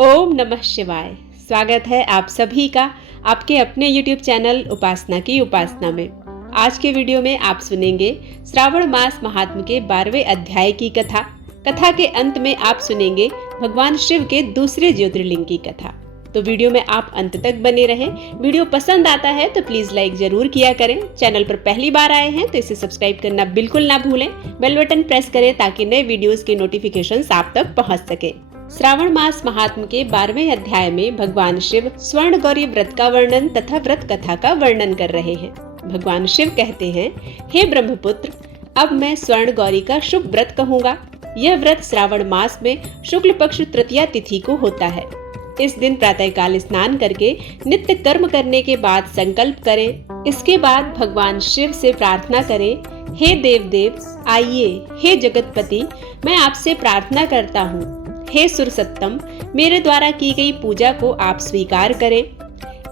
ओम नमः शिवाय। स्वागत है आप सभी का आपके अपने YouTube चैनल उपासना की उपासना में। आज के वीडियो में आप सुनेंगे श्रावण मास महात्म्य के 12वें अध्याय की कथा। कथा के अंत में आप सुनेंगे भगवान शिव के दूसरे ज्योतिर्लिंग की कथा। तो वीडियो में आप अंत तक बने रहें। वीडियो पसंद आता है तो प्लीज लाइक जरूर किया करें। चैनल पर पहली बार आए हैं तो इसे सब्सक्राइब करना बिल्कुल ना भूलें। बेल बटन प्रेस करें ताकि नए वीडियोस के नोटिफिकेशंस आप तक पहुंच सके। श्रावण मास महात्म्य के 12वें अध्याय में भगवान शिव स्वर्ण गौरी व्रत का वर्णन तथा व्रत कथा का वर्णन कर रहे हैं। भगवान शिव कहते हैं, हे ब्रह्मपुत्र, अब मैं स्वर्ण गौरी का शुभ व्रत कहूँगा। यह व्रत श्रावण मास में शुक्ल पक्ष तृतीया तिथि को होता है। इस दिन प्रातःकाल स्नान करके नित्य कर्म करने के बाद संकल्प करें। इसके बाद भगवान शिव से प्रार्थना करें, हे देव देव आइए, हे जगतपति, मैं आपसे प्रार्थना करता हूँ, हे सुरसत्तम, मेरे द्वारा की गई पूजा को आप स्वीकार करें।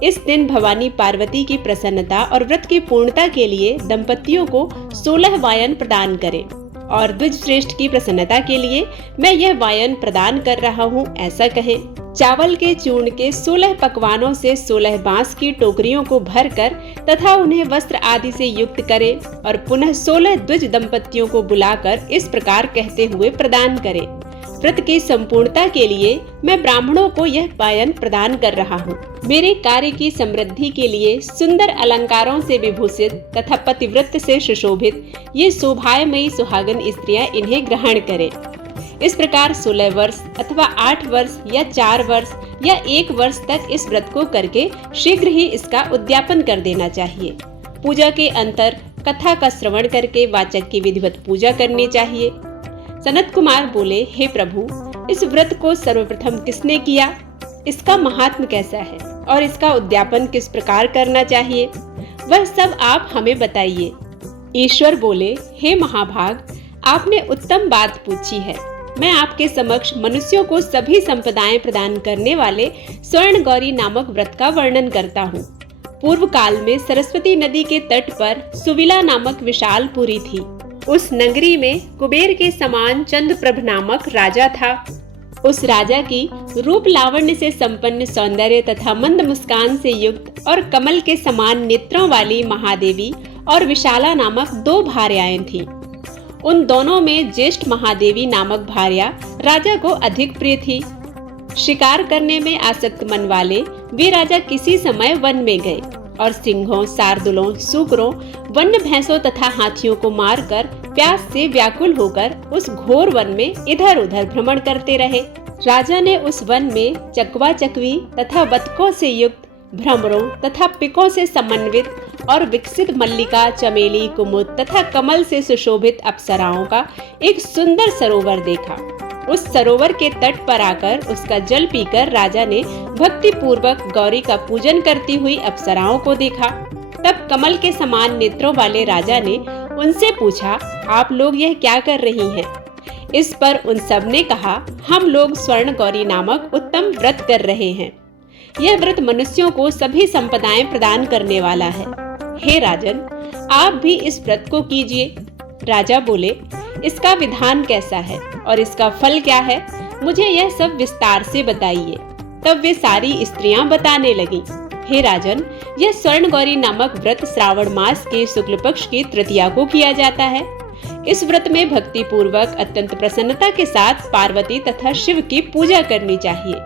इस दिन भवानी पार्वती की प्रसन्नता और व्रत की पूर्णता के लिए दंपतियों को 16 वायन प्रदान करें और द्विज श्रेष्ठ की प्रसन्नता के लिए मैं यह वायन प्रदान कर रहा हूँ, ऐसा कहें। चावल के चूर्ण के 16 पकवानों से 16 बांस की टोकरियों को भरकर तथा उन्हें वस्त्र आदि से युक्त करें और पुनः 16 द्विज दंपतियों को बुलाकर इस प्रकार कहते हुए प्रदान करें, व्रत की संपूर्णता के लिए मैं ब्राह्मणों को यह वायन प्रदान कर रहा हूँ। मेरे कार्य की समृद्धि के लिए सुंदर अलंकारों से विभूषित तथा पतिव्रत से सुशोभित ये शोभामयी सुहागन स्त्रियां इन्हें ग्रहण करें। इस प्रकार 16 वर्ष अथवा 8 वर्ष या 4 वर्ष या 1 वर्ष तक इस व्रत को करके शीघ्र ही इसका उद्यापन कर देना चाहिए। पूजा के अंतर कथा का श्रवण करके वाचक की विधिवत पूजा करनी चाहिए। सनत कुमार बोले, हे प्रभु, इस व्रत को सर्वप्रथम किसने किया, इसका महात्म्य कैसा है और इसका उद्यापन किस प्रकार करना चाहिए, वह सब आप हमें बताइए। ईश्वर बोले, हे महाभाग, आपने उत्तम बात पूछी है। मैं आपके समक्ष मनुष्यों को सभी संपदाएं प्रदान करने वाले स्वर्ण गौरी नामक व्रत का वर्णन करता हूँ। पूर्व काल में सरस्वती नदी के तट पर सुविला नामक विशाल पुरी थी। उस नगरी में कुबेर के समान चंद्रप्रभ नामक राजा था। उस राजा की रूप लावण्य से संपन्न सौंदर्य तथा मंद मुस्कान से युक्त और कमल के समान नेत्रों वाली महादेवी और विशाला नामक 2 भार्याएं थीं। उन दोनों में ज्येष्ठ महादेवी नामक भार्या राजा को अधिक प्रिय थी। शिकार करने में आसक्त मन वाले वे राजा किसी समय वन में गए और सिंहों, सारदुलों, सूकरों, वन्य भैंसों तथा हाथियों को मारकर प्यास से व्याकुल होकर उस घोर वन में इधर उधर भ्रमण करते रहे। राजा ने उस वन में चकवा चकवी तथा बतकों से युक्त, भ्रमरों तथा पिकों से समन्वित और विकसित मल्लिका, चमेली, कुमुद तथा कमल से सुशोभित अप्सराओं का एक सुंदर सरोवर देखा। उस सरोवर के तट पर आकर उसका जल पीकर राजा ने भक्ति पूर्वक गौरी का पूजन करती हुई अप्सराओं को देखा। तब कमल के समान नेत्रों वाले राजा ने उनसे पूछा, आप लोग यह क्या कर रही हैं? इस पर उन सब ने कहा, हम लोग स्वर्ण गौरी नामक उत्तम व्रत कर रहे हैं। यह व्रत मनुष्यों को सभी संपदाएं प्रदान करने वाला है। हे राजन, आप भी इस व्रत को कीजिए। राजा बोले, इसका विधान कैसा है और इसका फल क्या है, मुझे यह सब विस्तार से बताइए। तब वे सारी स्त्रियां बताने लगीं, हे राजन, यह स्वर्ण गौरी नामक व्रत श्रावण मास के शुक्ल पक्ष की तृतीया को किया जाता है। इस व्रत में भक्ति पूर्वक अत्यंत प्रसन्नता के साथ पार्वती तथा शिव की पूजा करनी चाहिए।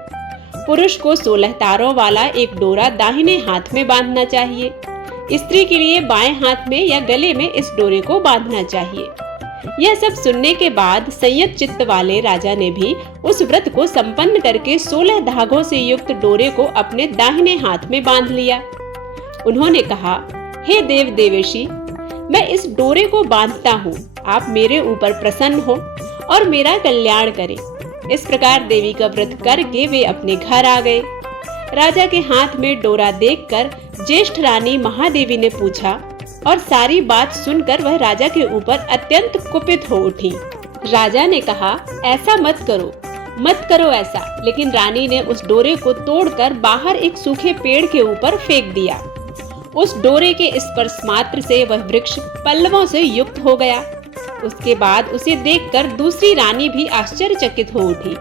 पुरुष को 16 तारों वाला एक डोरा दाहिने हाथ में बांधना चाहिए। स्त्री के लिए बाएं हाथ में या गले में इस डोरे को बांधना चाहिए। यह सब सुनने के बाद संयत चित्त वाले राजा ने भी उस व्रत को संपन्न करके 16 धागों से युक्त डोरे को अपने दाहिने हाथ में बांध लिया। उन्होंने कहा, हे देव देवेशी, मैं इस डोरे को बांधता हूँ, आप मेरे ऊपर प्रसन्न हो और मेरा कल्याण करें। इस प्रकार देवी का व्रत करके वे अपने घर आ गए। राजा के हाथ में डोरा देखकर ज्येष्ठ रानी महादेवी ने पूछा और सारी बात सुनकर वह राजा के ऊपर अत्यंत कुपित हो उठी। राजा ने कहा, ऐसा मत करो ऐसा। लेकिन रानी ने उस डोरे को तोड़कर बाहर एक सूखे पेड़ के ऊपर फेंक दिया। उस डोरे के स्पर्श मात्र से वह वृक्ष पल्लवों से युक्त हो गया। उसके बाद उसे देखकर दूसरी रानी भी आश्चर्यचकित हो उठी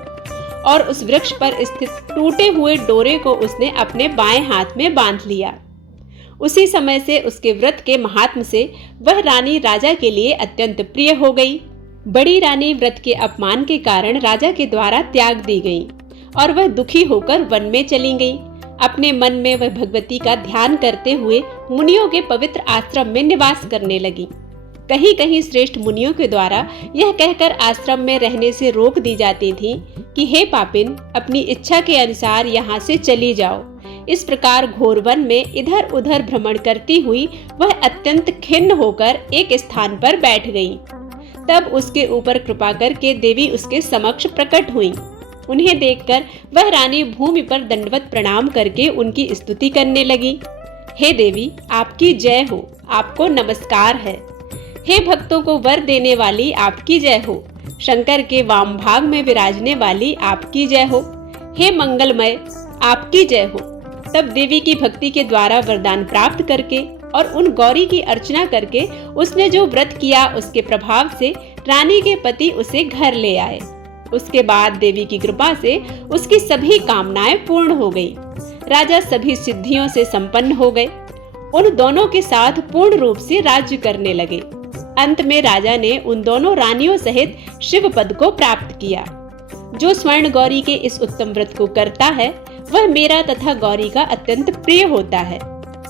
और उस वृक्ष पर स्थित टूटे हुए डोरे को उसने अपने बाएं हाथ में बांध लिया। उसी समय से उसके व्रत के महात्म से वह रानी राजा के लिए अत्यंत प्रिय हो गई। बड़ी रानी व्रत के अपमान के कारण राजा के द्वारा त्याग दी गई और वह दुखी होकर वन में चली गई। अपने मन में वह भगवती का ध्यान करते हुए मुनियों के पवित्र आश्रम में निवास करने लगी। कहीं कहीं श्रेष्ठ मुनियों के द्वारा यह कहकर आश्रम में रहने से रोक दी जाती थी कि हे पापिन, अपनी इच्छा के अनुसार यहाँ से चली जाओ। इस प्रकार घोर वन में इधर उधर भ्रमण करती हुई वह अत्यंत खिन्न होकर एक स्थान पर बैठ गई। तब उसके ऊपर कृपा करके देवी उसके समक्ष प्रकट हुई। उन्हें देखकर वह रानी भूमि पर दंडवत प्रणाम करके उनकी स्तुति करने लगी। हे देवी, आपकी जय हो, आपको नमस्कार है। हे भक्तों को वर देने वाली, आपकी जय हो। शंकर के वाम भाग में विराजने वाली, आपकी जय हो। हे मंगलमय, आपकी जय हो। तब देवी की भक्ति के द्वारा वरदान प्राप्त करके और उन गौरी की अर्चना करके उसने जो व्रत किया उसके प्रभाव से रानी के पति उसे घर ले आए। उसके बाद देवी की कृपा से उसकी सभी कामनाएं पूर्ण हो गई। राजा सभी सिद्धियों से संपन्न हो गए। उन दोनों के साथ पूर्ण रूप से राज्य करने लगे। अंत में राजा ने उन दोनों रानियों सहित शिव पद को प्राप्त किया। जो स्वर्ण गौरी के इस उत्तम व्रत को करता है वह मेरा तथा गौरी का अत्यंत प्रिय होता है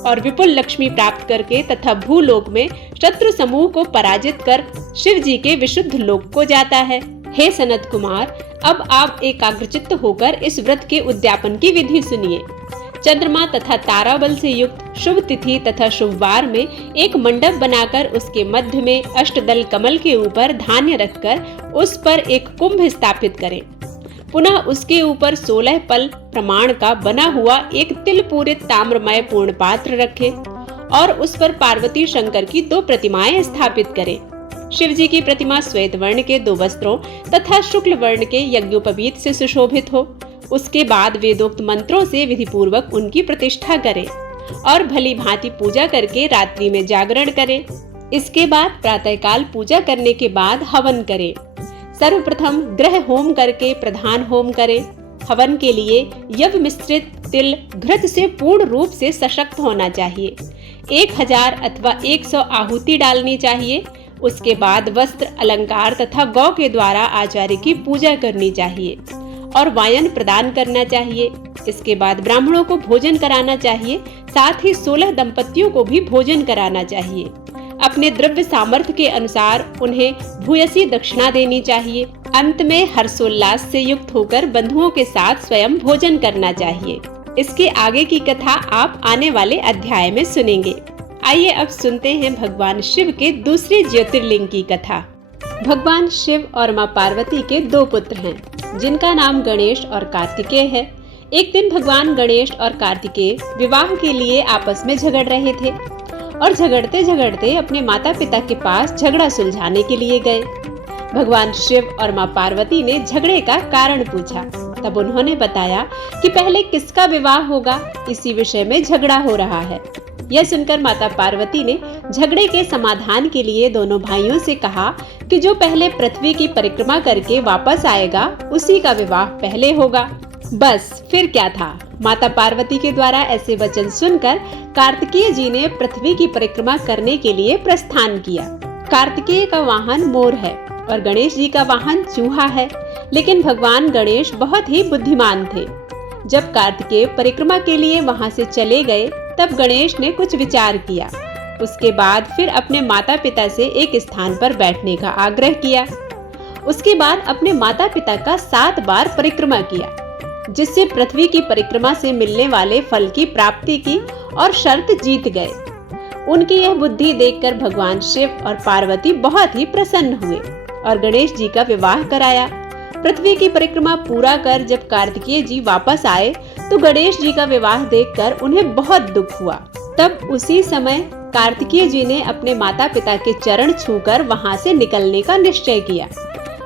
और विपुल लक्ष्मी प्राप्त करके तथा भूलोक में शत्रु समूह को पराजित कर शिव जी के विशुद्ध लोक को जाता है। हे सनत कुमार, अब आप एकाग्रचित्त होकर इस व्रत के उद्यापन की विधि सुनिए। चंद्रमा तथा तारा बल से युक्त शुभ तिथि तथा शुभ वार में एक मंडप बनाकर उसके मध्य में अष्टदल कमल के ऊपर धान्य रखकर उस पर एक कुंभ स्थापित करें। पुनः उसके ऊपर 16 पल प्रमाण का बना हुआ एक तिल पूरित ताम्रमय पूर्ण पात्र रखें और उस पर पार्वती शंकर की 2 प्रतिमाएं स्थापित करें। शिव जी की प्रतिमा श्वेत वर्ण के 2 वस्त्रों तथा शुक्ल वर्ण के यज्ञोपवीत से सुशोभित हो। उसके बाद वेदोक्त मंत्रों से विधि पूर्वक उनकी प्रतिष्ठा करें और भली भांति पूजा करके रात्रि में जागरण करें। इसके बाद प्रातःकाल पूजा करने के बाद हवन करें। सर्वप्रथम ग्रह होम करके प्रधान होम करें। हवन के लिए यव मिश्रित तिल घृत से पूर्ण रूप से सशक्त होना चाहिए। 1000 अथवा 100 आहुति डालनी चाहिए। उसके बाद वस्त्र अलंकार तथा गौ के द्वारा आचार्य की पूजा करनी चाहिए और वायन प्रदान करना चाहिए। इसके बाद ब्राह्मणों को भोजन कराना चाहिए, साथ ही 16 दंपतियों को भी भोजन कराना चाहिए। अपने द्रव्य सामर्थ्य के अनुसार उन्हें भूयसी दक्षिणा देनी चाहिए। अंत में हर्षोल्लास से युक्त होकर बंधुओं के साथ स्वयं भोजन करना चाहिए। इसके आगे की कथा आप आने वाले अध्याय में सुनेंगे। आइए अब सुनते हैं भगवान शिव के दूसरे ज्योतिर्लिंग की कथा। भगवान शिव और माँ पार्वती के 2 पुत्र हैं, जिनका नाम गणेश और कार्तिकेय है। एक दिन भगवान गणेश और कार्तिकेय विवाह के लिए आपस में झगड़ रहे थे और झगड़ते झगड़ते अपने माता पिता के पास झगड़ा सुलझाने के लिए गए। भगवान शिव और माँ पार्वती ने झगड़े का कारण पूछा। तब उन्होंने बताया कि पहले किसका विवाह होगा, इसी विषय में झगड़ा हो रहा है। यह सुनकर माता पार्वती ने झगड़े के समाधान के लिए दोनों भाइयों से कहा कि जो पहले पृथ्वी की परिक्रमा करके वापस आएगा उसी का विवाह पहले होगा। बस फिर क्या था। माता पार्वती के द्वारा ऐसे वचन सुनकर कार्तिकेय जी ने पृथ्वी की परिक्रमा करने के लिए प्रस्थान किया। कार्तिकेय का वाहन मोर है और गणेश जी का वाहन चूहा है, लेकिन भगवान गणेश बहुत ही बुद्धिमान थे। जब कार्तिकेय परिक्रमा के लिए वहां से चले गए तब गणेश ने कुछ विचार किया। उसके बाद फिर अपने माता पिता से एक स्थान पर बैठने का आग्रह किया। उसके बाद अपने माता पिता का 7 बार परिक्रमा किया, जिससे पृथ्वी की परिक्रमा से मिलने वाले फल की प्राप्ति की और शर्त जीत गए। उनकी यह बुद्धि देखकर भगवान शिव और पार्वती बहुत ही प्रसन्न हुए और गणेश जी का विवाह कराया। पृथ्वी की परिक्रमा पूरा कर जब कार्तिकेय जी वापस आए तो गणेश जी का विवाह देखकर उन्हें बहुत दुख हुआ। तब उसी समय कार्तिकेय जी ने अपने माता पिता के चरण छूकर वहां से निकलने का निश्चय किया।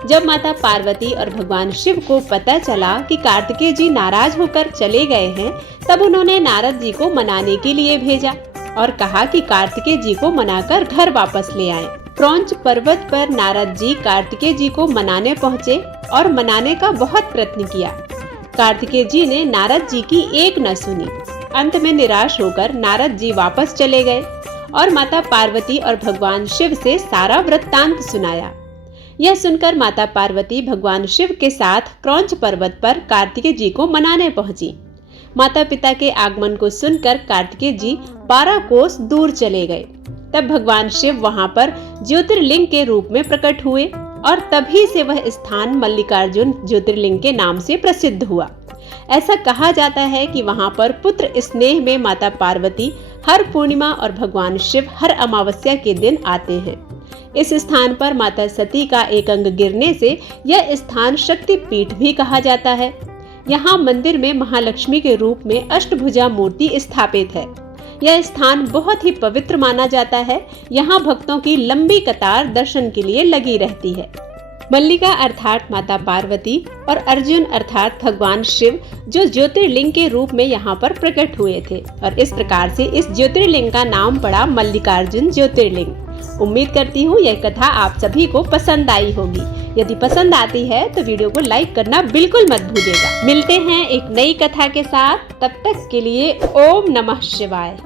जब माता पार्वती और भगवान शिव को पता चला कि कार्तिकेय जी नाराज होकर चले गए हैं, तब उन्होंने नारद जी को मनाने के लिए भेजा और कहा कि कार्तिकेय जी को मनाकर घर वापस ले आएं। क्रौंच पर्वत पर नारद जी कार्तिकेय जी को मनाने पहुँचे और मनाने का बहुत प्रयत्न किया, कार्तिकेय जी ने नारद जी की एक न सुनी। अंत में निराश होकर नारद जी वापस चले गए और माता पार्वती और भगवान शिव से सारा वृत्तांत सुनाया। यह सुनकर माता पार्वती भगवान शिव के साथ क्रौंच पर्वत पर कार्तिकेय जी को मनाने पहुंची। माता पिता के आगमन को सुनकर कार्तिकेय जी 12 कोस दूर चले गए। तब भगवान शिव वहां पर ज्योतिर्लिंग के रूप में प्रकट हुए और तभी से वह स्थान मल्लिकार्जुन ज्योतिर्लिंग के नाम से प्रसिद्ध हुआ। ऐसा कहा जाता है कि वहां पर पुत्र स्नेह में माता पार्वती हर पूर्णिमा और भगवान शिव हर अमावस्या के दिन आते हैं। इस स्थान पर माता सती का एक अंग गिरने से यह स्थान शक्ति पीठ भी कहा जाता है। यहाँ मंदिर में महालक्ष्मी के रूप में अष्टभुजा मूर्ति स्थापित है। यह स्थान बहुत ही पवित्र माना जाता है। यहाँ भक्तों की लंबी कतार दर्शन के लिए लगी रहती है। मल्लिका अर्थात माता पार्वती और अर्जुन अर्थात भगवान शिव जो ज्योतिर्लिंग के रूप में यहाँ पर प्रकट हुए थे और इस प्रकार से इस ज्योतिर्लिंग का नाम पड़ा मल्लिकार्जुन ज्योतिर्लिंग। उम्मीद करती हूँ यह कथा आप सभी को पसंद आई होगी। यदि पसंद आती है तो वीडियो को लाइक करना बिल्कुल मत भूलिएगा। मिलते हैं एक नई कथा के साथ, तब तक के लिए ओम नमः शिवाय।